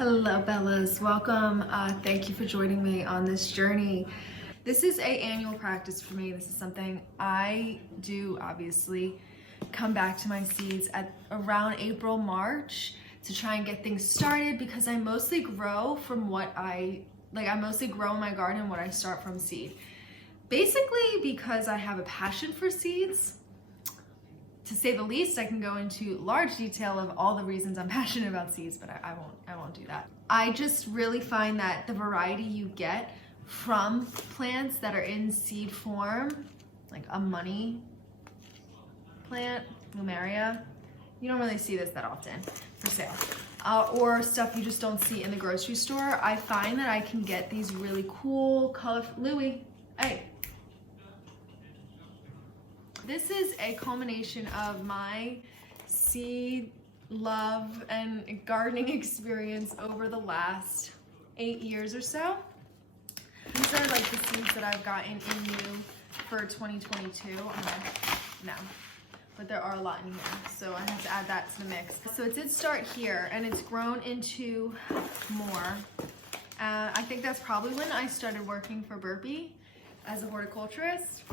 Hello Bellas, welcome. Thank you for joining me on this journey. This is an annual practice for me. This is something I do, obviously, come back to my seeds at around April, March to try and get things started, because I mostly grow from I mostly grow in my garden what I start from seed. Basically because I have a passion for seeds. To say the least, I can go into large detail of all the reasons I'm passionate about seeds, but I won't do that. I just really find that the variety you get from plants that are in seed form, like a money plant, Lumeria, you don't really see this that often for sale. Or stuff you just don't see in the grocery store. I find that I can get these really cool, colorful, Louie, hey. This is a culmination of my seed love and gardening experience over the last 8 years or so. These are like the seeds that I've gotten in new for 2022. No, but there are a lot in here, so I have to add that to the mix. So it did start here, and it's grown into more. I think that's probably when I started working for Burpee as a horticulturist.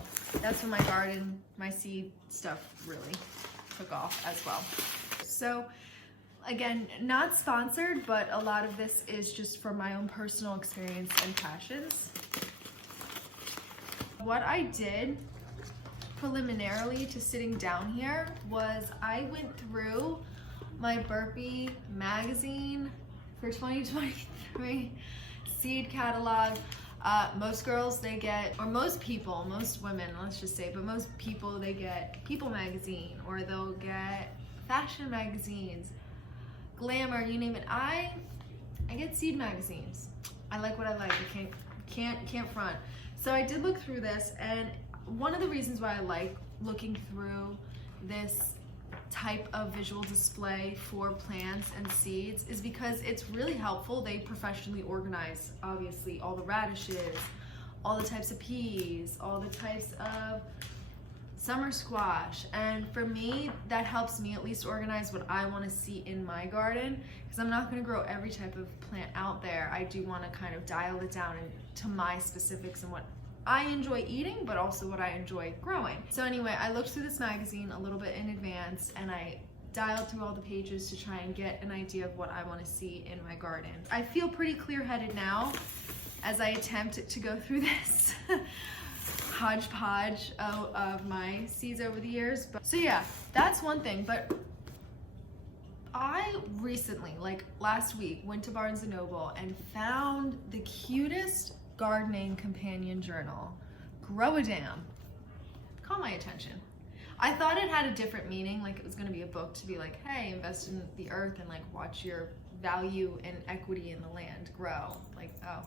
That's when my garden, my seed stuff really took off as well. So again, not sponsored, but a lot of this is just from my own personal experience and passions. What I did preliminarily to sitting down here was I went through my Burpee magazine for 2023 seed catalog. Most girls, they get, or most people, most women, let's just say, but most people, they get People magazine, or they'll get fashion magazines, glamour, you name it. I get seed magazines. I like what I like. I can't front. So I did look through this, and one of the reasons why I like looking through this type of visual display for plants and seeds is because it's really helpful. They professionally organize, obviously, all the radishes, all the types of peas, all the types of summer squash, and for me, that helps me at least organize what I want to see in my garden, because I'm not going to grow every type of plant out there. I do want to kind of dial it down to my specifics and what I enjoy eating, but also what I enjoy growing. So anyway, I looked through this magazine a little bit in advance, and I dialed through all the pages to try and get an idea of what I want to see in my garden. I feel pretty clear-headed now as I attempt to go through this hodgepodge of my seeds over the years. So yeah, that's one thing. But I recently, like last week, went to Barnes & Noble and found the cutest gardening companion journal, Grow a Damn. Caught my attention. I thought it had a different meaning, like it was going to be a book to be like, hey, invest in the earth and like watch your value and equity in the land grow. Like, oh,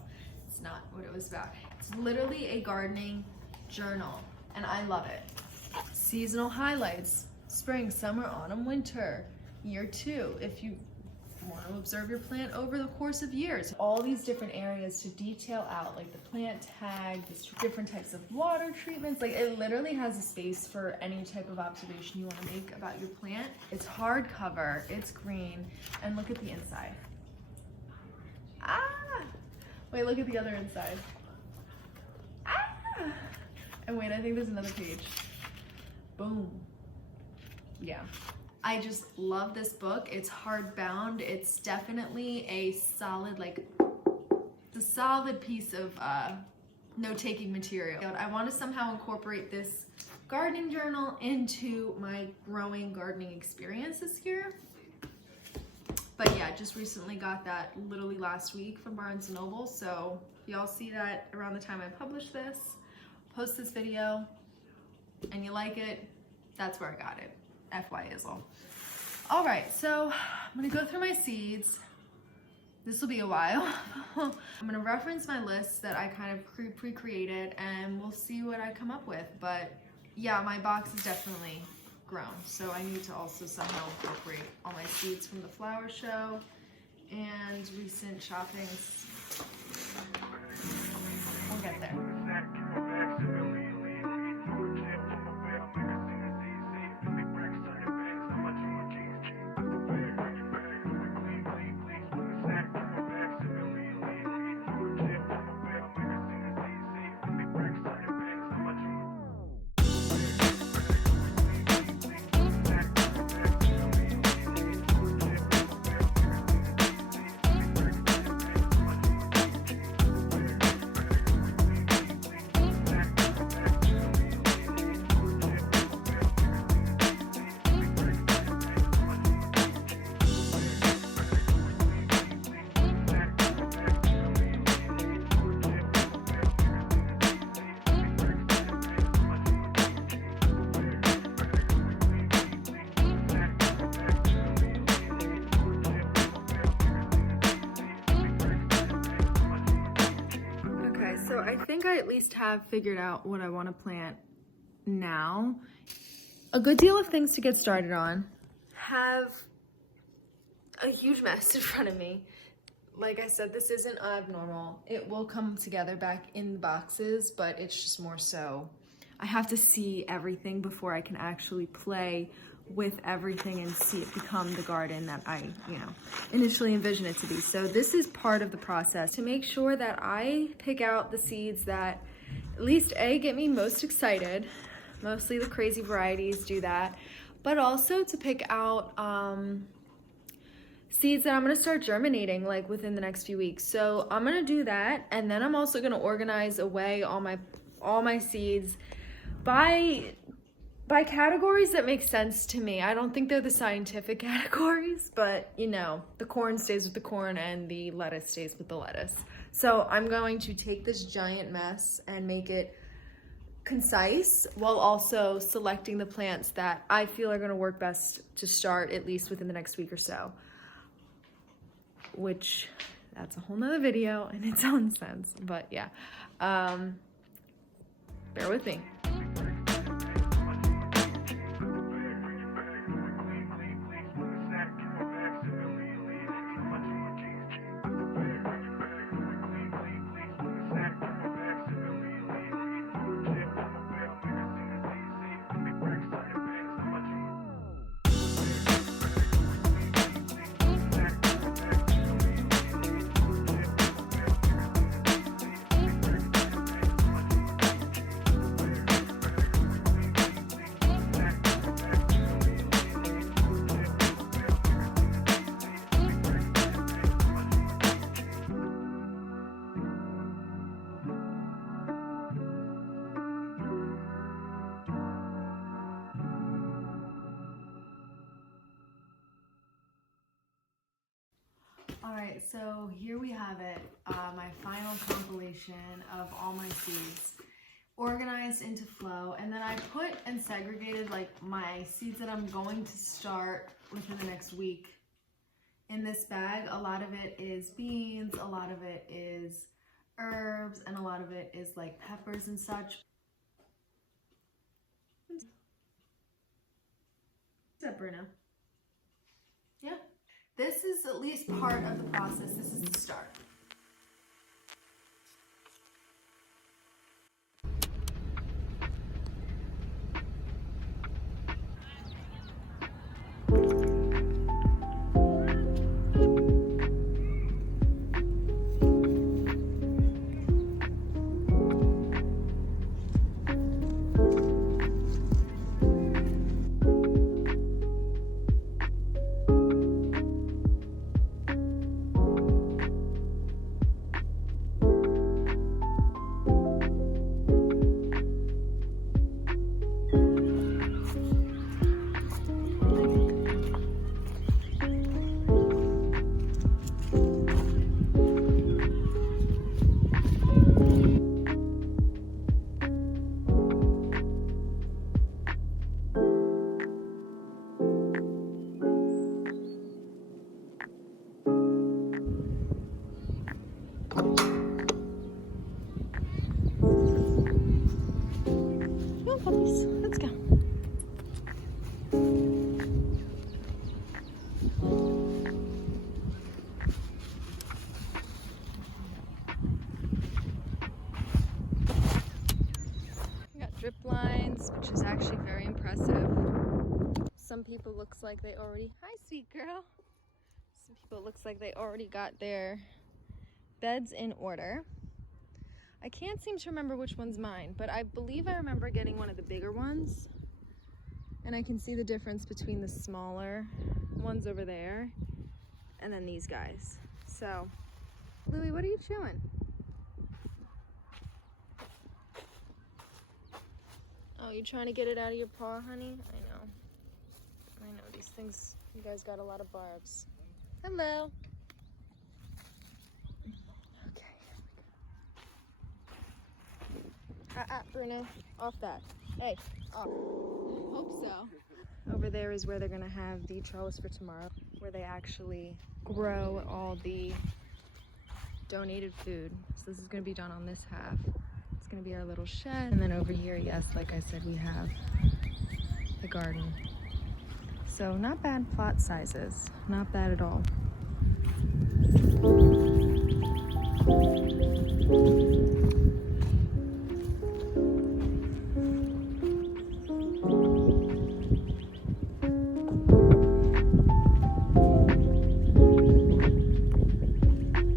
it's not what it was about. It's literally a gardening journal, and I love it. Seasonal highlights: spring, summer, autumn, winter, year 2. If you want to observe your plant over the course of years. All these different areas to detail out, like the plant tag, the different types of water treatments. Like, it literally has a space for any type of observation you want to make about your plant. It's hardcover, it's green, and look at the inside. Ah! Wait, look at the other inside. Ah! And wait, I think there's another page. Boom. Yeah. I just love this book. It's hardbound. It's definitely a solid, like, the solid piece of note-taking material. I want to somehow incorporate this gardening journal into my growing gardening experience this year. But yeah, just recently got that literally last week from Barnes & Noble. So if y'all see that around the time I publish this, post this video, and you like it, that's where I got it. FY-izzle. All right, so I'm gonna go through my seeds. This will be a while. I'm gonna reference my list that I kind of pre-created, and we'll see what I come up with. But yeah, my box is definitely grown, so I need to also somehow incorporate all my seeds from the flower show and recent shoppings. We'll get there. So I think I at least have figured out what I want to plant now. A good deal of things to get started on. Have a huge mess in front of me. Like I said, this isn't abnormal. It will come together back in the boxes, but it's just more so I have to see everything before I can actually play with everything and see it become the garden that I, initially envisioned it to be. So this is part of the process to make sure that I pick out the seeds that at least get me most excited. Mostly the crazy varieties do that, but also to pick out seeds that I'm gonna start germinating like within the next few weeks. So I'm gonna do that, and then I'm also gonna organize away all my seeds by categories that make sense to me. I don't think they're the scientific categories, but the corn stays with the corn and the lettuce stays with the lettuce. So I'm going to take this giant mess and make it concise while also selecting the plants that I feel are gonna work best to start at least within the next week or so. Which, that's a whole nother video in its own sense, but yeah. Bear with me. All right, so here we have it, my final compilation of all my seeds organized into flow, and then I put and segregated like my seeds that I'm going to start within the next week in this bag. A lot of it is beans, a lot of it is herbs, and a lot of it is like peppers and such. What's up, Bruno? Yeah. This is at least part of the process. This is the start. Let's go. We got drip lines, which is actually very impressive. Some people looks like they already, hi sweet girl. Some people it looks like they already got their beds in order. I can't seem to remember which one's mine, but I believe I remember getting one of the bigger ones. And I can see the difference between the smaller ones over there and then these guys. So, Louie, what are you chewing? Oh, you trying to get it out of your paw, honey? I know, these things, you guys got a lot of barbs. Hello. Bruno, off that. Hey, off. Hope so. Over there is where they're gonna have the trellis for tomorrow, where they actually grow all the donated food. So this is gonna be done on this half. It's gonna be our little shed. And then over here, yes, like I said, we have the garden. So not bad plot sizes, not bad at all.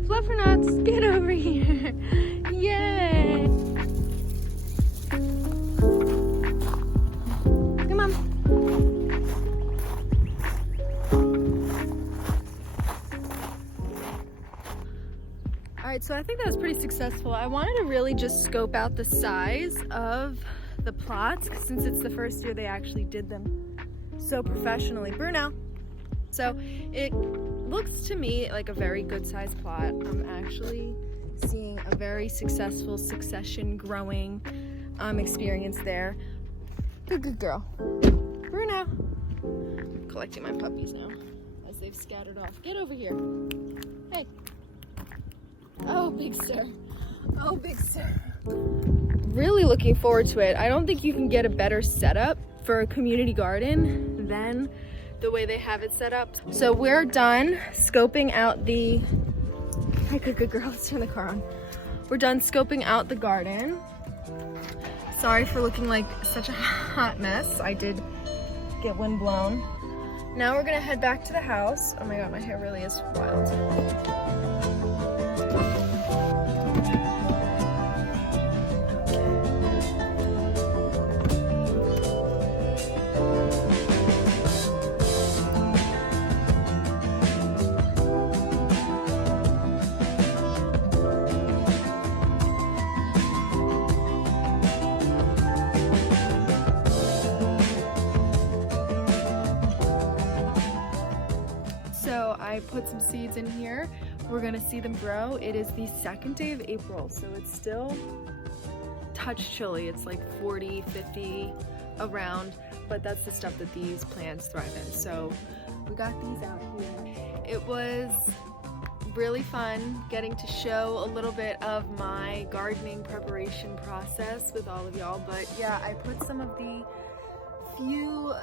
Fluffernuts, get over here. Yay! Come on. Alright, so I think that was pretty successful. I wanted to really just scope out the size of the plots since it's the first year they actually did them so professionally. Bruno! So it looks to me like a very good sized plot. I'm actually seeing a very successful succession growing experience there. Good girl. Bruno! I'm collecting my puppies now as they've scattered off. Get over here. Hey. Oh, big sir. Oh, big sir. Really looking forward to it. I don't think you can get a better setup for a community garden than the way they have it set up. So we're done scoping out the... Hi, good girl. Let's turn the car on. We're done scoping out the garden. Sorry for looking like such a hot mess. I did get wind blown. Now we're gonna head back to the house. Oh my god, my hair really is wild. I put some seeds in here. We're gonna see them grow. It is the 2nd day of April, so it's still touch chilly. It's like 40, 50 around, but that's the stuff that these plants thrive in. So we got these out here. It was really fun getting to show a little bit of my gardening preparation process with all of y'all, but yeah, I put some of the few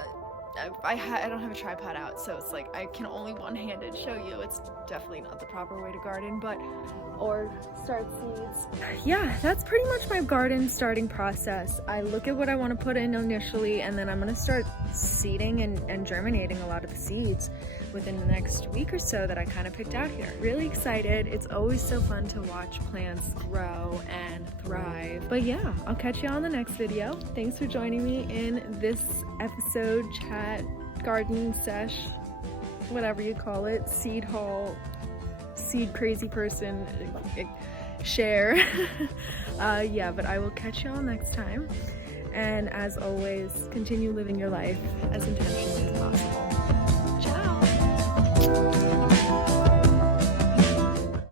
I don't have a tripod out, so it's like I can only one-handed show you. It's definitely not the proper way to garden, or start seeds. Yeah, that's pretty much my garden starting process. I look at what I want to put in initially, and then I'm going to start seeding and germinating a lot of the seeds within the next week or so that I kind of picked out here. Really excited. It's always so fun to watch plants grow and thrive. But yeah, I'll catch you on the next video. Thanks for joining me in this episode, chat, garden sesh, whatever you call it, seed haul, seed crazy person, share. Yeah, but I will catch you all next time. And as always, continue living your life as intentionally as possible. Ciao!